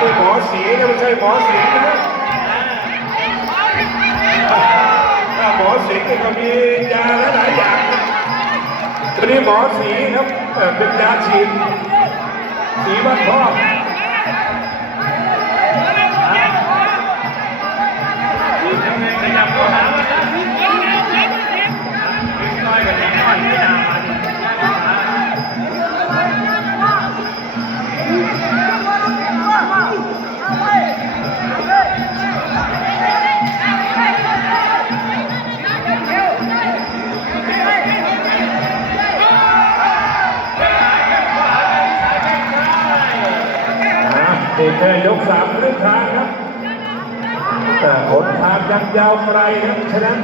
นี่หมอสีนะไม่ใช่หมอสีนะถ้าหมอสีนี่ก็มียาหลายอย่างตัวนี้หมอสีครับเออเป็นยาฉีดสีบ้านพ่อ นี่แค่ยกสามครึ่งทางครับแต่หนทางยังยาวไกลครับฉะนั้น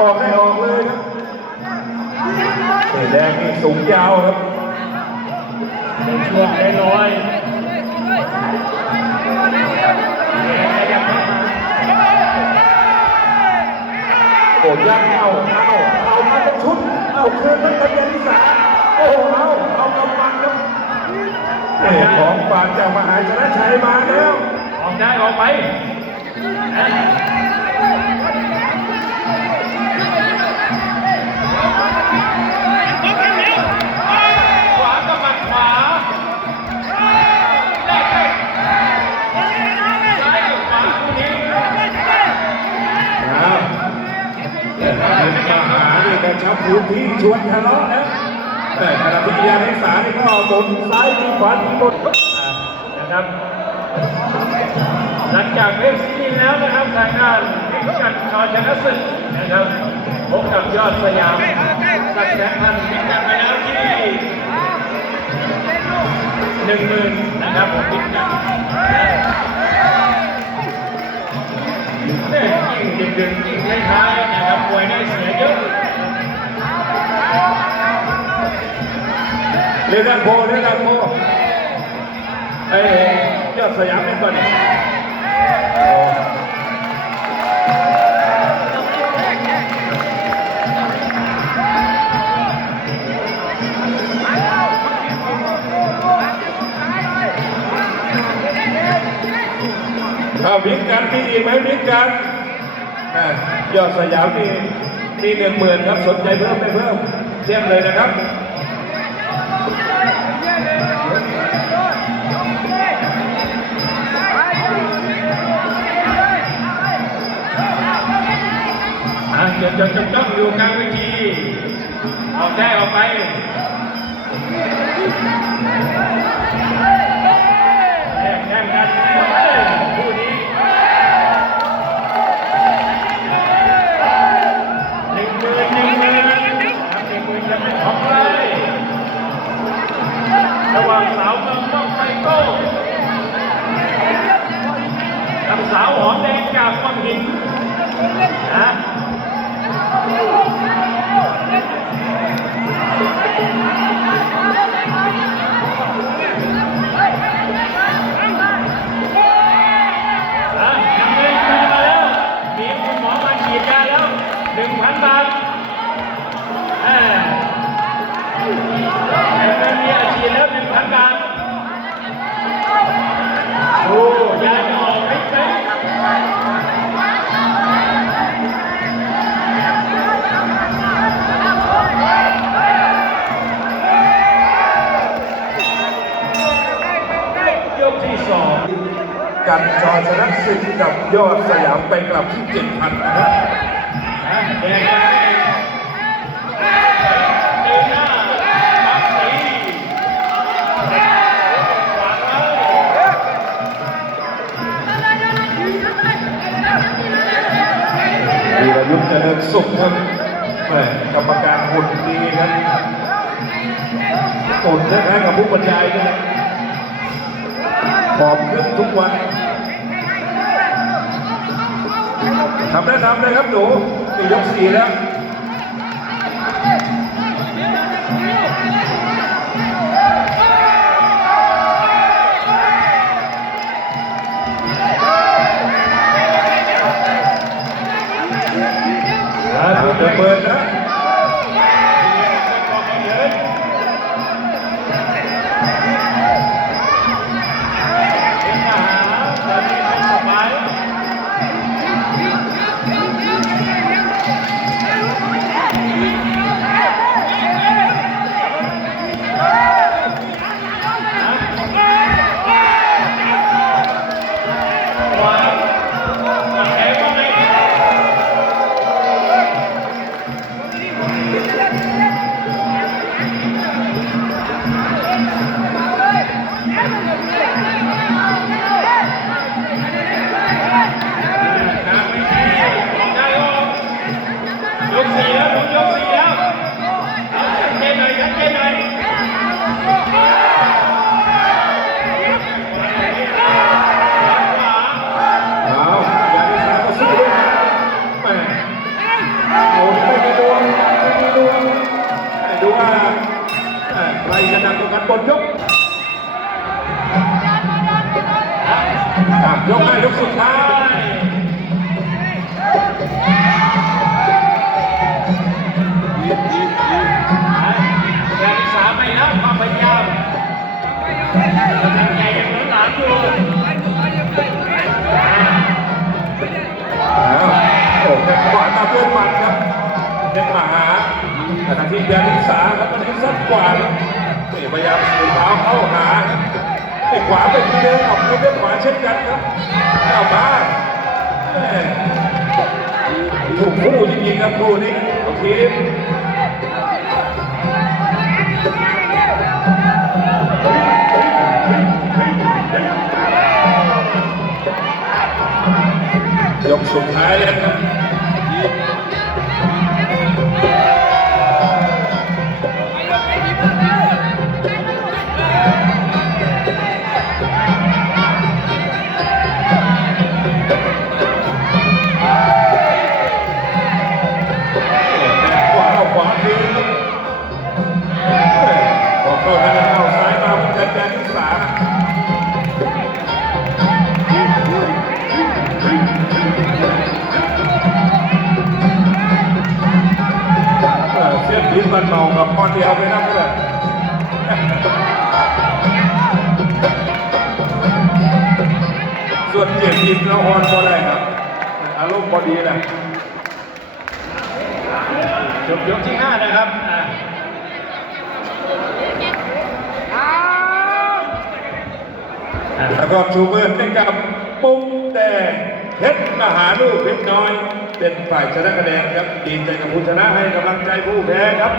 ออกให้ออกเลยครับนี่แดงนี่สูงยาวครับในช่วงน้อยโอ้ยังเอาเอาเอามาเป็นชุด เอาคืนนั้นตะเยนที่สามโอ้เอาเอากำปั้นครับนี่ของฝากจากมหาชนะชัยมาแล้ว ออกไปขวากับมันขวาแรกเลยซ้ายกับขวาคู่นี้เอาแต่มหานี่กระชับพื้นที่ชวนทะเลาะนะแต่ขณะที่ยานิสานี่ก็บนซ้ายทีขวาทีบนนะครับ หลังจากเวฟซีแล้วนะครับทางด้านพิกัดชอชนะศึกนะครับพบกับยอดสยามสักแสนพันพิกัดไปแล้วที่หนึ่งหมื่นนะครับผมพิกัดเนี่ยยิ่งดึงดึงยิ่งท้ายๆนะครับมวยได้เสียเยอะเรียนดังโพเรียนดังโพไอ้ยอดสยามเป็นก่อนามิกกันมีอีกไหมมิกกันยอดสยามมีมีหนึ่งหมื่นครับสนใจเพิ่มไม่เพิ่มเทียบเลยนะครับอะจดจดจ้องจ้องอยู่กลางเวทีออกได้ออกไป นะ ชนะสิทธิ์กับยอดสยามไปกลับที่เจ็ดพันนะครับวีรยุทธ์เจริญสุขครับแหม่กรรมการหุ่นดีครับหุ่นคล้ๆกับผู้บรรยายนี่แหละผอมขึ้นทุกวัน ทำได้ทำเลยครับหนูนี่ยกสี่แล้วเปิดนะ ยกให้ยกสุดท้าย ขณะที่ยานิสาครับมันนี้สั้นกว่าครับพยายามสูดเท้าเข้าหาไอ้ขวาเป็นที่เดินออกคืนด้วยขวาเช่นกันครับเอามาถูกคู่จริงๆครับคู่นี้ของทีมยกสุดท้ายแล้วครับ มันเมากับพอเดียวไปนั่งเลยส่วนเจ็บยินแล้วฮอนพอได้ครับอารมณ์พอดีนะจบยกที่ห้านะครับอ่าแล้วก็ชูมือให้กับมุมแดงเพชรมหาลูกเพชรน้อย เป็นฝ่ายชนะคะแนนครับ ดีใจกับผู้ชนะให้กำลังใจผู้แพ้ครับ